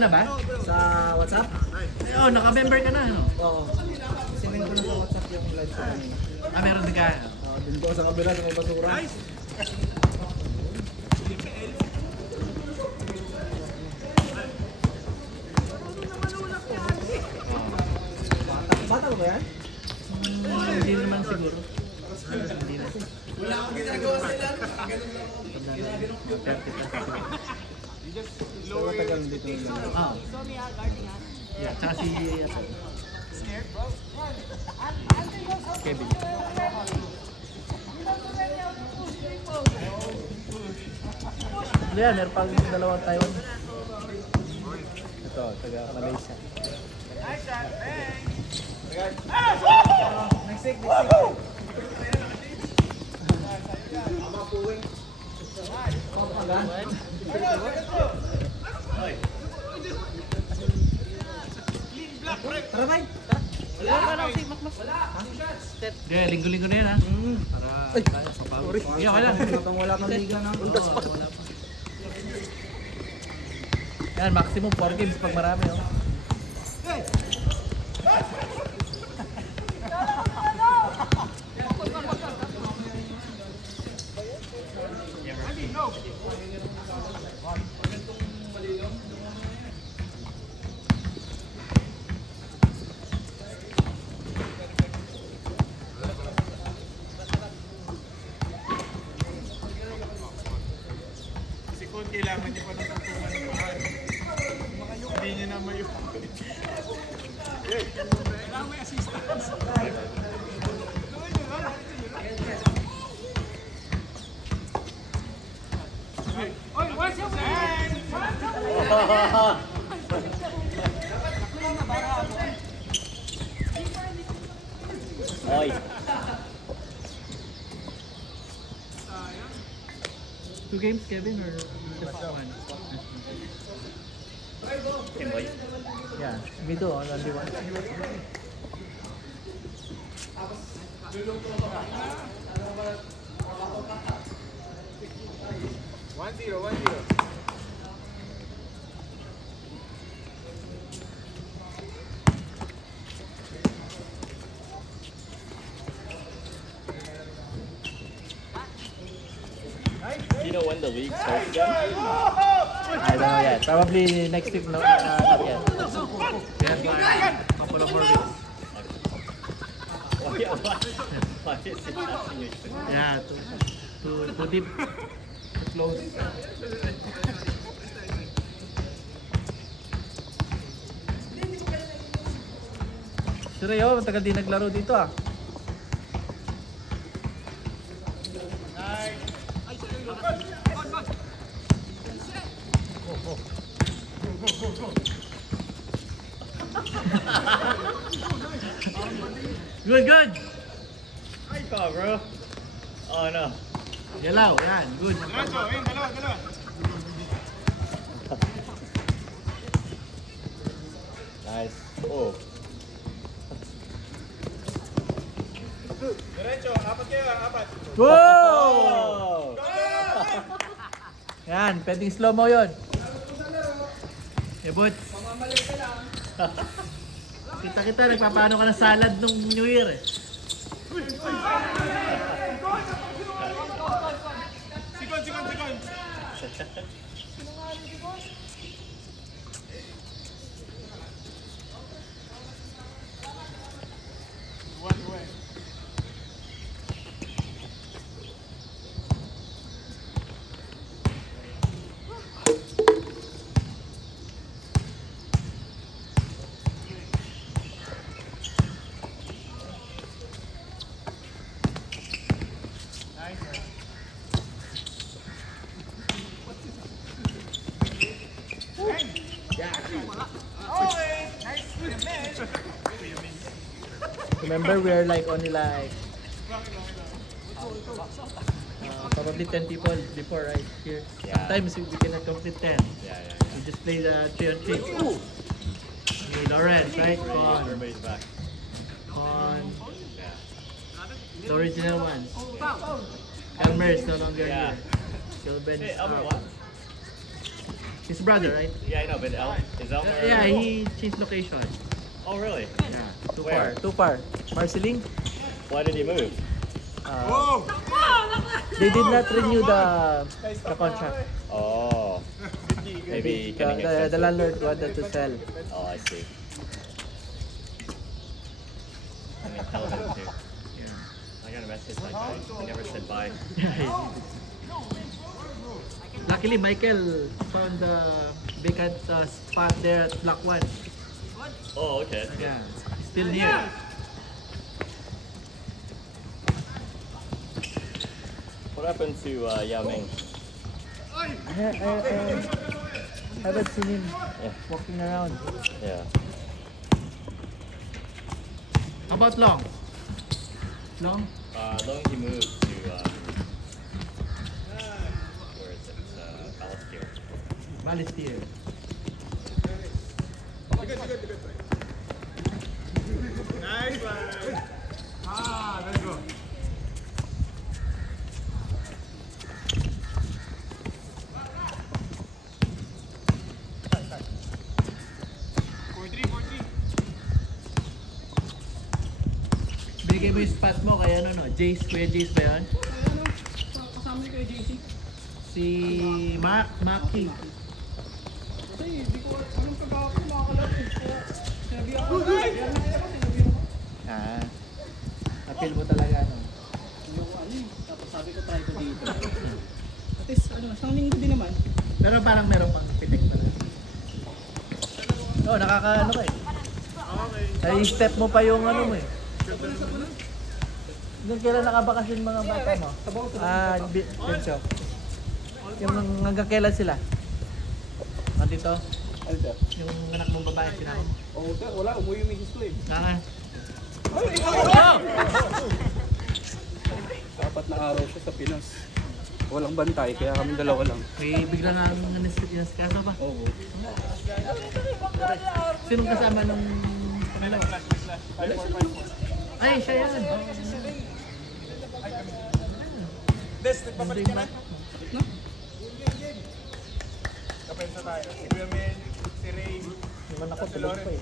ka na ba? Sa WhatsApp? Oo, naka-member ka na, ano? Oo. Sinend ko na sa WhatsApp yung live ko kanina. Meron din ka. Dun ko sa kabila sa may basura. Bata mo ba yan? Hindi naman siguro. Hindi na. Wala akong ginagawa sila. Matagal dito lang. Oo. Yeah, tsaka si Kevin. Ano yan? Meron pang dalawang Taiwan. Ito, taga Malaysia. Next week. Ama puwing. Papagan. Tara, bay. Hindi, linggo-linggo na yan ha. Para tayo sa pawis. Hindi, okay lang. Habang wala kang liga ng undas pa. Wala pa. Yan, maximum 4 games pag marami. Oh. Kailangan niyo pa ng tutungan ng pahal. Hindi niyo na may kailangan may assistance. Oy, what's your name? Oy. Two games, Kevin, or just one? Timoy. Yeah, me too, only one. One zero. Do you know when the league starts again? I don't know yet. Probably next week, no, not yet. We have a couple of more weeks. Why is it asking you? Yeah, to deep, to close. Si Rayo, matagal di naglaro dito ah. Good. Ay ka, bro. Oh no. Galaw, yan, good. Dalawa. Nice. Oh. Diretso, apat. Wow! Oh! Yan, pwedeng slow mo yun. Ebot. Kita, nagpapaano ka ng salad nung New Year eh. Sikon. One way. Remember, we are like only like probably 10 people before, right? Here. Yeah. Sometimes we cannot complete 10. Yeah. We just play the 3 on 3. Okay, Lawrence, right? Con. Everybody's back. Yeah. The original ones. Elmer is no longer Yeah. here. Kilben Hey, is Albert, out. what? His brother, right? Yeah, I know, but is Elmer? Yeah, he changed location. Oh, really? Yeah, too Where? far. Too far. Marceling? Why did he move? Whoa! They did not renew the contract. Oh. Maybe getting The expensive. landlord wanted to sell. Oh, I see. I mean, tell them to. I got a message like that. They never said bye. Luckily, Michael found the vacant spot there at Block 1. Oh, okay. Yeah, still here. What happened to Yao Ming? I haven't seen him Yeah. walking around. Yeah. How about Long? Long? Long he moved to where is it? Balestier. Balestier. Nice one! Ah, let's go. Binigay mo yung spot mo kay ano no? Jace, Kuya Jace ba yun? Kasama ni kay JC. Si Maki. Kasi hindi ko anong kagahapon makakalap eh. Kaya sinabi ako. Sinabi ako. Ah. Appeal mo talaga no? Yung ano eh. Tapos sabi ko try ko dito. At least ano, isang linggo din naman. Pero parang meron pang pitik pala. Oo, nakakaano ka eh. Ay, step mo pa yung ano mo eh. Nung kailan nakabakasyon mga bata mo? Bencho. Yung hanggang kailan sila? Nandito? Ano siya? Yung anak mong babae sinama mo? Oo sir, wala. Umuwi yung misis ko eh. Nga. Apat na araw siya sa Pinas. Walang bantay, kaya kami dalawa lang. May bigla nga naskaso ba? Oo. Sinong kasama nung pangalawa? Ay, siya yan. Des, nagpapalit ka na? Kapensa tayo. Si Kuya Mel, si Ray. Naman ako, tulog pa eh.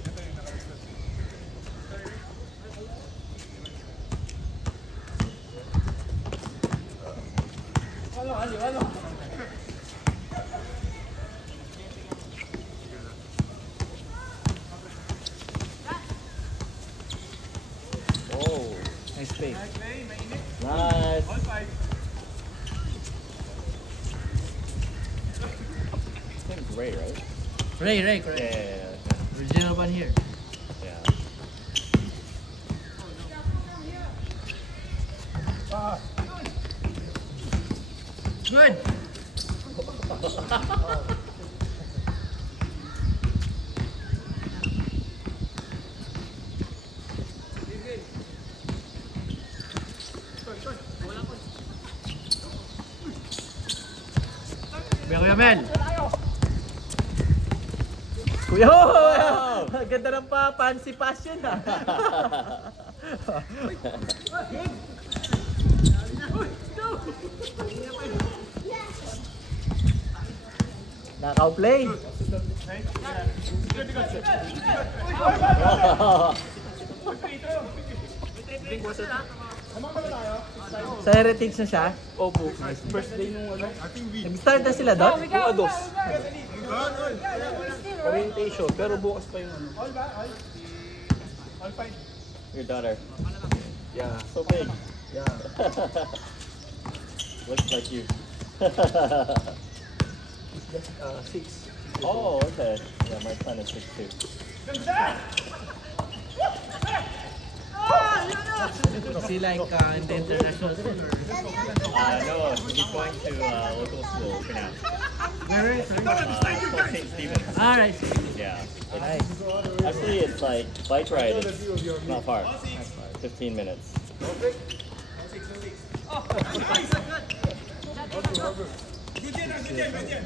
Oh, Nice play. nice. All five. His name's Ray, right? Ray, Yeah, correct. yeah, Original one here. yeah. Good! Kuya Mel! Kuya! Ganda ng fancy passion ah! Nakaw-play! Sa Heritage na siya? Opo. First day nung ano. Nag-start na sila doon? Bukados. Orientation. Pero bukas pa yung ano. All five. Your daughter. Yeah. So big. Yeah. Looks like you. Just 6. Oh, okay. Yeah, my son is 6'2". Is he like in the international school or? No, he's going to local school for now. Where is it? It's called St. Stephen's. Alright. Yeah. Nice. Actually, it's like bike ride. It's not far. 15 minutes. Good yan, good yan, good yan.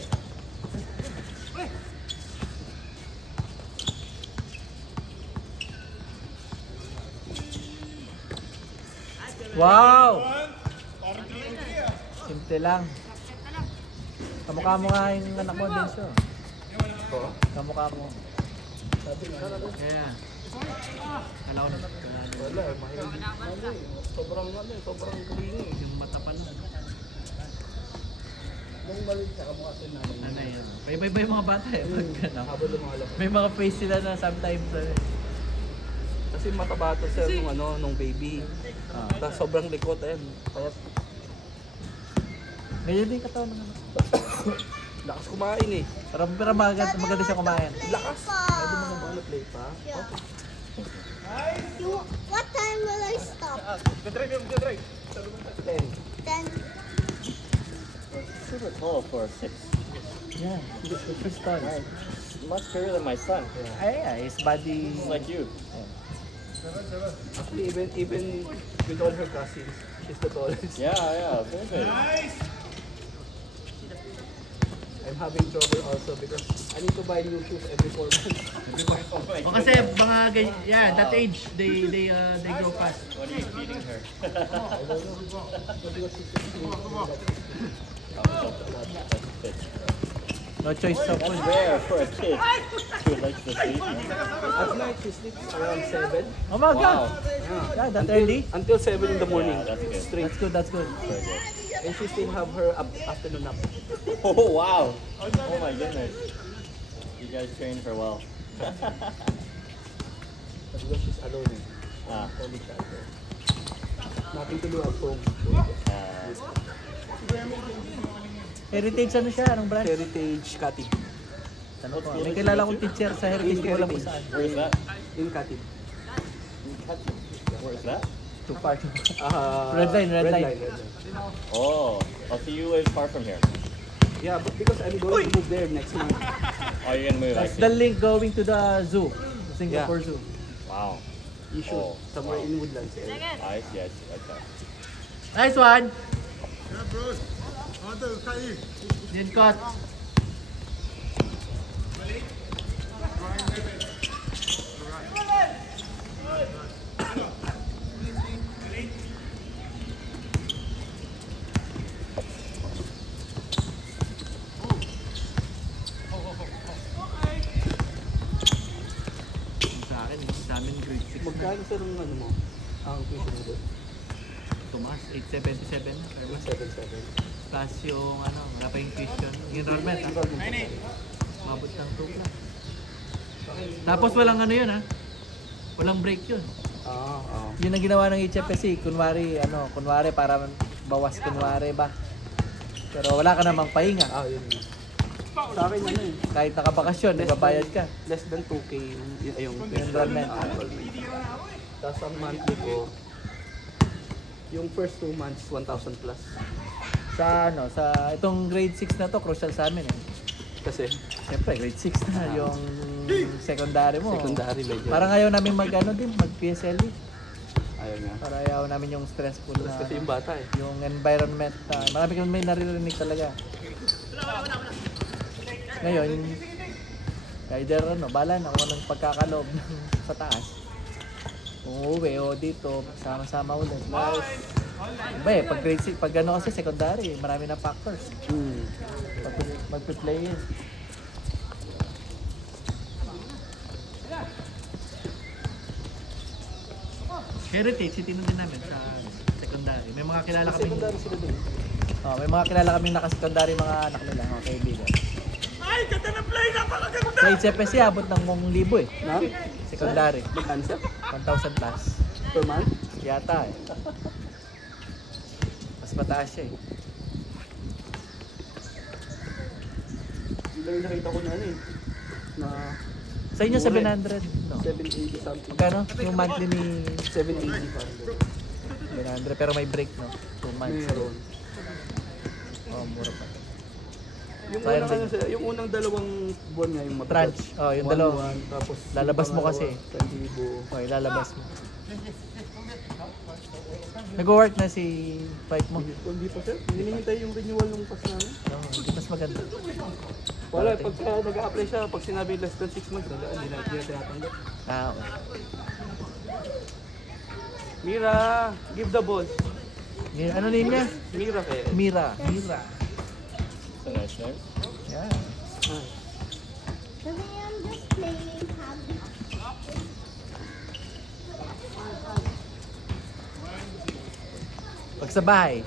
Wow! Parang 3-3 ah. Simple lang. Kamukha mo nga yung anak mo din siya. Kamukha mo. Kaya. Kala ko na. Wala, mahilig. Sobrang clingy. Yung mata pa lang. Nung maliit siya, kamukha sa nanay. Nanay yun. Bye-bye yung mga bata eh. Pag ano. Habang lumalaki. May mga face sila na sometimes. Kasi mataba to sir nung baby. Ah. Tapos sobrang likot Kaya Ngayon din katawan ng ano. lakas kumain eh. Pero maganda siya kumain. Lakas! Pwede mo naman play pa? Yeah. What time will I stop? Good drive. 10. Then Super tall for a 6. Yeah. First time. Much bigger than my son. Ay, his body. He's like you. Actually, even with all her cousins, she's the tallest. Yeah, very good. I'm having trouble also because I need to buy new shoes every 4 months. O kasi mga yeah, that age they grow fast. What are you feeding her? No choice of That's food. rare for a kid who likes to sleep. At night, she sleeps around 7. Oh my God! Wow, Yeah, that early? Until 7 in the morning. Yeah, that's good. Straight. That's good. very good. And she still have her afternoon nap. Oh wow! Oh my goodness. You guys trained her well. Because she's alone. Ah, Only child. Nothing to do at home. Heritage ano siya? Anong branch? Heritage Katib. Ano po? May kilala kong teacher sa Heritage ko lang kung saan. where is that? In Katib. Where is that? Too far. Red Red line. Oh, so you live far from here. Yeah, but because I'm going to move there next month. Oh, you're gonna move. I That's see. the link going to the zoo. The Singapore Zoo. Wow. You should. Oh, Somewhere in Woodlands. I see. Okay. Nice one! Yeah, bros. Kayo. Din cut. Sa amin grade 6 na. Magkano sir ang ano mo? Ang tuition mo doon? Tumas, 877 na. 7.7. Plus yung ano, wala pa yung tuition. Yung enrollment ha. Mabot ng 2 plus. Tapos walang ano yun ha. Walang break yun. Yun ang ginawa ng HFSC. Kunwari para bawas kunwari ba. Pero wala ka namang pahinga. Yun. Sa akin ano eh. Kahit nakabakasyon, nagbabayad ka. Less than 2K yung Enrollment. Tapos ang monthly ko, yung first 2 months, 1,000 plus. Sa itong grade 6 na to, crucial sa amin eh. Kasi Siyempre, grade 6 na yung secondary mo. secondary medyo. Parang ayaw namin mag-PSLE. Ayaw nga. Para ayaw namin yung stressful na Kasi yung bata eh. yung environment. Marami kami may naririnig talaga. Ngayon, either bala na kung anong pagkakaloob sa taas. Kung uuwi o dito, sama-sama ulit. Iba eh, pag grade 6, pag ano kasi secondary, marami na factors. Magpe-play yun. Heritage, itinong din namin sa secondary. May mga kilala kami. Secondary sila doon. May mga kilala kaming naka-secondary mga anak nila, mga kaibigan. Ay, ganda na play! Napakaganda! Sa HFSC, abot ng 1,000 eh. Na? Secondary. Magkano sir? 1,000 plus. Per month? Yata eh. Mas mataas siya eh. Sila yung nakita ko na ano eh. Na Sa inyo, 700. No? 780 something. Magkano? Yung monthly ni 780 parang. 700, pero may break, no? 2 months. Meron. Oh, mura pa. Yung Sayang unang, din. yung unang dalawang buwan nga yung mabigat. Tranche. Yung dalawa. Tapos Lalabas yung mo kasi. pangalawa, 1,000. Okay, lalabas mo. Nag-work na si wife mo. Hindi pa sir. Hinihintay yung renewal ng pass namin. Hindi mas maganda. Wala, pagka nag-a-apply siya, pag sinabi less than 6 months, hindi na tinatanggap. Okay. Mira, give the ball. Ano name niya? Mira kaya. Mira. It's a nice name. Yeah. Daddy, I'm just playing happy. Pag sa bahay,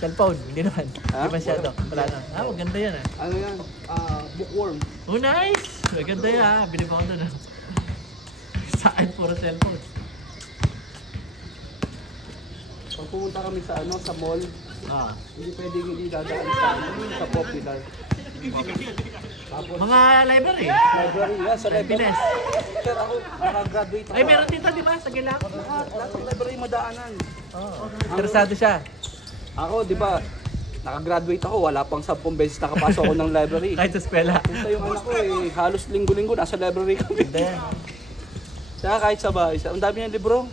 cellphone, hindi naman. Ha? Hindi masyado. Wala na. Ah, maganda yan ah. Ano yan? Bookworm. Oh, nice! Maganda yan ah. Binib ako doon ah. Saan? Puro cellphone. Pag pumunta kami sa sa mall, Ah. hindi pwedeng hindi dadaan sa Popular. Tapos, Mga library. library, sa library. Happiness. Sir, ako, nakagraduate ako. Ay, meron dito, di ba? Sa Gilang. Lahat ng library madaanan. Oh. Interesado siya. Ako, di ba, nakagraduate ako, wala pang 10 beses nakapasok ako ng library. Kahit sa eskwela. Punta yung anak ko halos linggo-linggo nasa library kami. Ganda yan. Saka kahit sa bahay, ang dami niyang libro.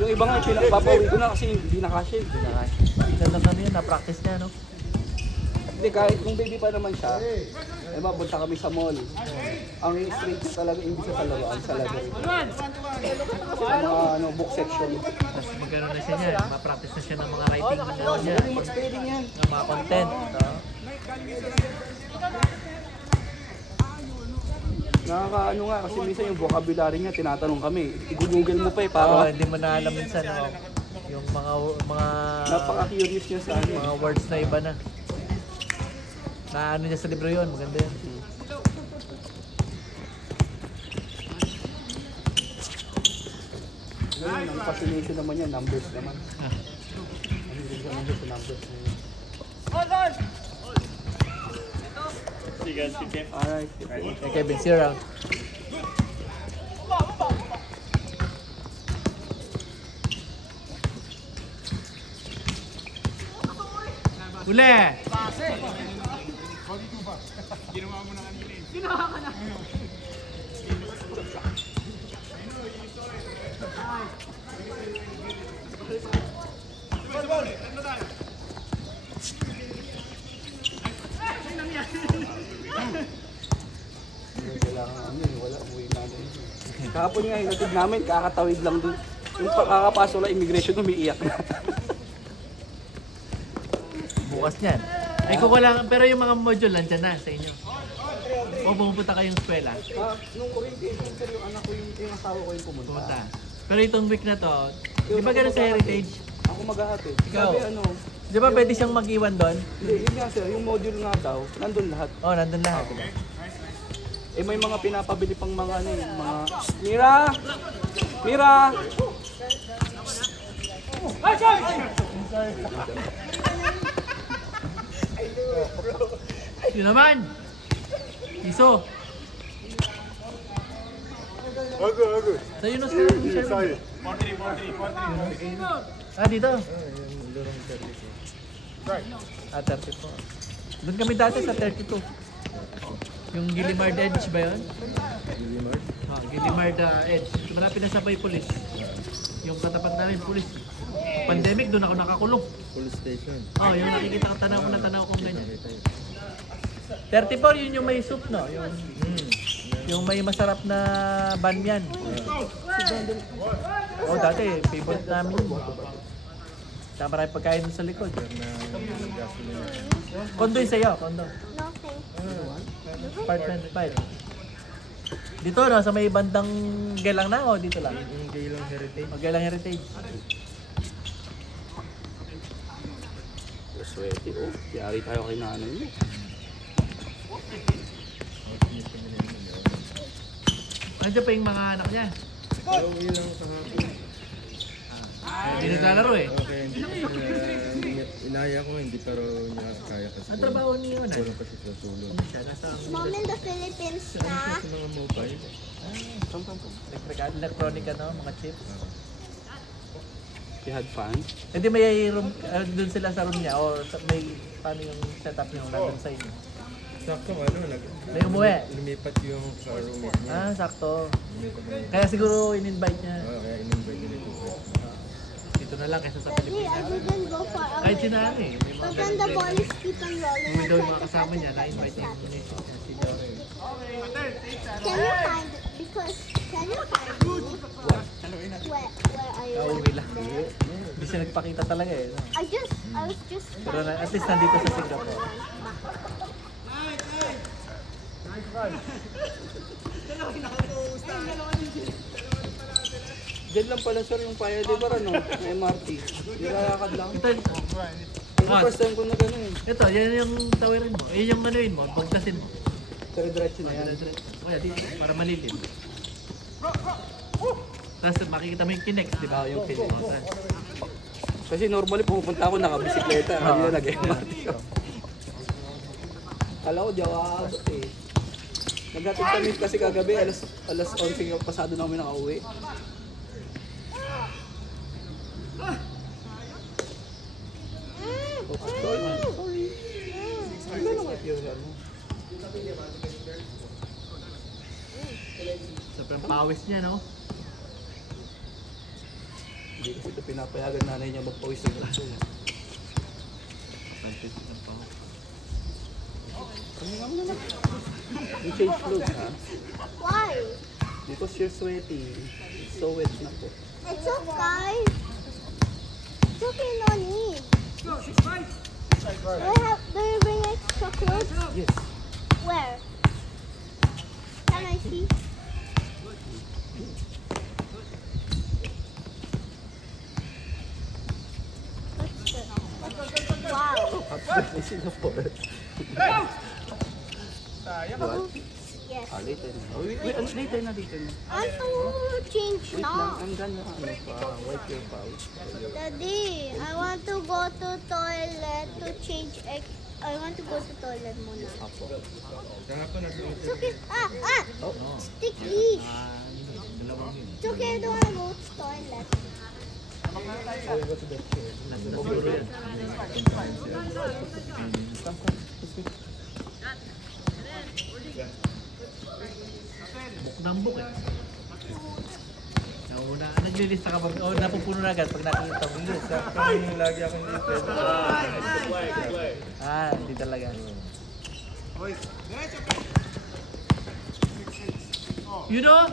Yung iba nga, pinapapauwi ko na kasi hindi nakasya. Ganda na yun. Na-practice niya, no? Hindi, kahit kung baby pa naman siya, punta kami sa mall. Ang straight niya talaga, imbis sa laruan, sa library. Sa mga book section. Tapos magkaroon na siya niya. Ma-practice na siya ng mga writing na niya. Magaling mag-spelling yan. Ng mga content. No? Nakakaano nga, kasi minsan yung vocabulary niya, tinatanong kami. I-google mo pa Oo, para hindi mo na alam minsan, no? Yung mga napaka-curious niya sa ano. mga words na iba na. Na ano niya sa libro yun. Maganda yun. Ngayon, ang fascination naman niya, numbers naman. Ang hilig naman siya sa numbers na yun. See you guys, good game. Alright. Okay, Kevin, see you around. Uli! Ginawa mo na kanina eh. Kailangan wala, umuwi namin. Kahapon nga, hinatid namin, kakatawid lang dun. Yung pakakapasok lang immigration, umiiyak na. Bukas niyan. Ay, kung wala, pero yung mga module nandiyan na sa inyo. O pumunta kayong eskwela. Nung orientation, sir, yung anak ko, yung asawa ko yung pumunta. Pumunta. Pero itong week na to, di ba ganun sa heritage? Ako maghahatid. Ikaw? Sabi ano, Di ba pwede siyang mag-iwan doon? hindi, yun nga sir, yung module nga daw, nandun lahat. Oh, nandun lahat. Diba? Eh may mga pinapabili pang mga ano eh, mga... Mira! Mira! Yun naman! Iso! Ako. Sa'yo na sa'yo. Sorry. 43. Ah, dito? Ah, 34. Doon kami dati sa 32. Yung Gilimard Edge ba yun? Gilimard? Ah, Gilimard Edge. Malapit na sa Bay Police. Yung katapat namin, police. Pandemic, doon ako nakakulong. Police station. Oh, yung nakikita ko, tanaw kong ganyan. 34, yun yung may soup, no? Yung may masarap na banmyan. Oh, dati, favorite namin. Tsaka maraming pagkain doon sa likod. Kondo yung sa'yo, kondo. Nothing. Apartment 5. Dito, no? Sa may bandang Gelang na o dito lang? Yung Gaylang Heritage. O Gelang Heritage. Swerte oh, yari tayo kay nanay mo. Nandiyan pa yung mga anak niya. Uwi lang kahapon. Hindi naglalaro eh. Okay, inaya ko hindi pero niya kaya kasi. Ang trabaho niyo na. Kulang kasi sa tulog. Siya, nasa Mom in the Philippines na. Sa mga mobile. electronic ano, mga chips. You had fun? Hindi may room, doon sila sa room niya o may paano yung setup niyo nandun sa inyo? Sakto May umuwi? lumipat yung sa roommate niya. Ah, sakto. Lumipat na. Kaya siguro in-invite niya. Kaya in-invite nila ito. Dito na lang kaysa sa Daddy, Pilipinas. I didn't go far Kahit away. sinabi eh. May mga But then the ball is keep on rolling. Kung I daw tried mga to kasama catch niya, it, na-invite but niya it's yung not. si Jory. Can you find it? Because can you find me? Where are you? Kauwi lang. Hindi siya nagpakita talaga eh. No? I was just Pero at least nandito sa Singapore. Diyan lang pala sir yung Paya de Bar, ano? May MRT. Nilalakad lang. Ito, Yung first time ko na gano'n eh. ito, yan yung tawirin mo. Yan yung anuin mo, pagdasin mo. Dire-diretso na yan. Kaya dito, para malilim. Tapos makikita mo yung kinex, di ba? Yung kinex. Oo, sir. Kasi normally pupunta ako nakabisikleta. Hindi na nag-MRT ako. Kala ko jawab eh. Naghatid kami kasi kagabi, alas 11 pasado na kami nakauwi. Sorry. Ang gano'n ka yung ano? Sobrang pawis niya, no? Hindi kasi ito pinapayagan nanay niya magpawis ng ito. You change clothes, ha? Why? Because you're sweaty. It's so wet na po. It's okay. It's okay, no need. Do you bring extra clothes? Yes. Where? Can I see? Wow. May sila po. Yes. Later na. Oh, wait, later na, later na. I want to change Wait lang, now. ang ganda ano pa. Wipe your pouch. Daddy, I want to go to toilet to change egg. I want to go to toilet muna. Apo. Kahapon at It's okay. Ah! Oh, Sticky. It's okay, I don't want to go to toilet. I go to the chair. Siguro yan. Buk ng buk eh. Nauna, naglilista ka ba? O napupuno na agad pag nakikita mo. hindi, sakto yung lagi akong listed. Hindi talaga. You know?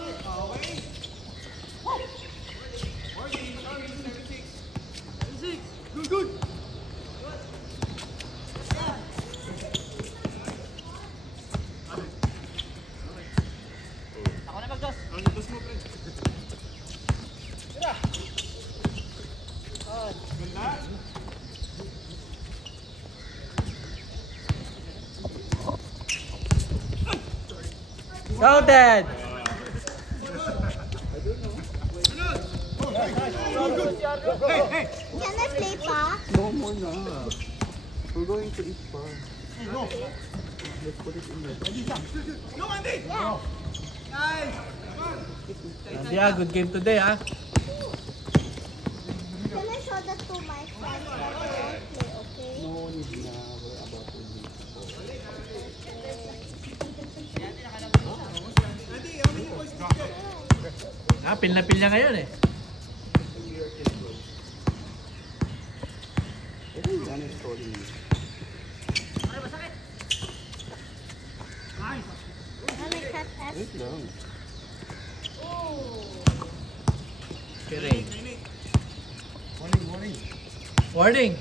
Counted! Can I play pa? No more na. We're going to eat pa. Let's put it in there. Yeah. Yeah, good game today, ah. Can I show that to my friends that I won't play, okay? No need na. We're about to leave. Pil na pil niya ngayon eh. Ito yung ano yung story niya. Can I cut S? Wait lang. Kiray. Warning!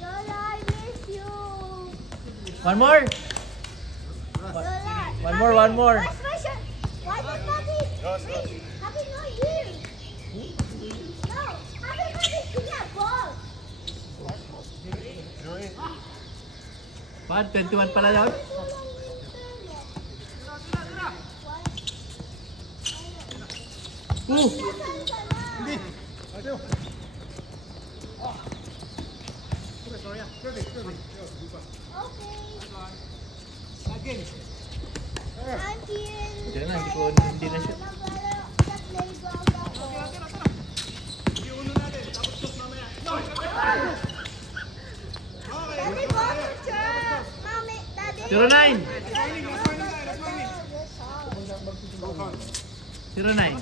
Lola, I miss you. One more! Lola. One more. Where's my shirt? Why did Daddy? Wait, Happy New Year. No, Happy New Year. Give me a ball. Pan, 21 pala yun. I'm here. Hindi na, hindi na siya. Sa playground ako. Daddy, go to church. Mommy, Daddy. 09. 09.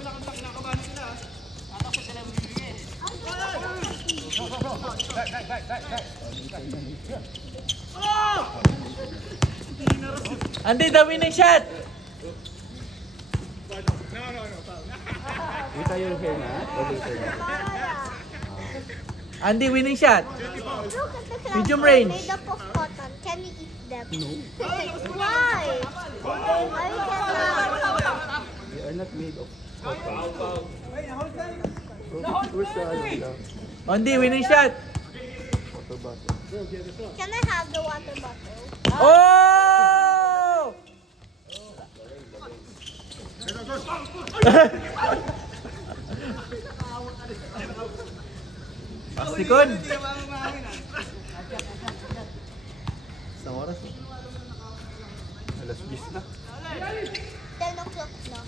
Andy, the winning shot! Kita yung hair na? O later na? Andy, winning shot! Look at the crabs. Medium range. Made up of cotton. Can we eat them? No. Why? Why we cannot? They are not made of cotton. Where's the ano nila? Andy, winning shot! Water bottle. Can I have the water bottle? Oh! Pastikon! Isang oras. Alas 10 na. 10 o'clock na.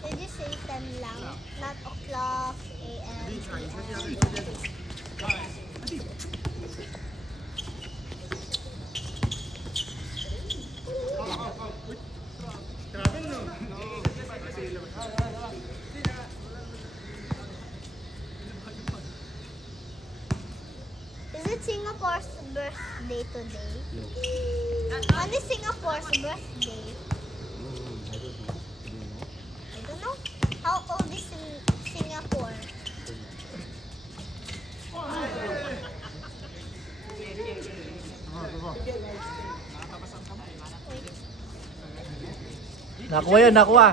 Did you say 10 lang? Not o'clock, a.m. Is it Singapore's birthday today? When is Singapore's birthday? I don't know. How old is Singapore? Nakuha yun, nakuha.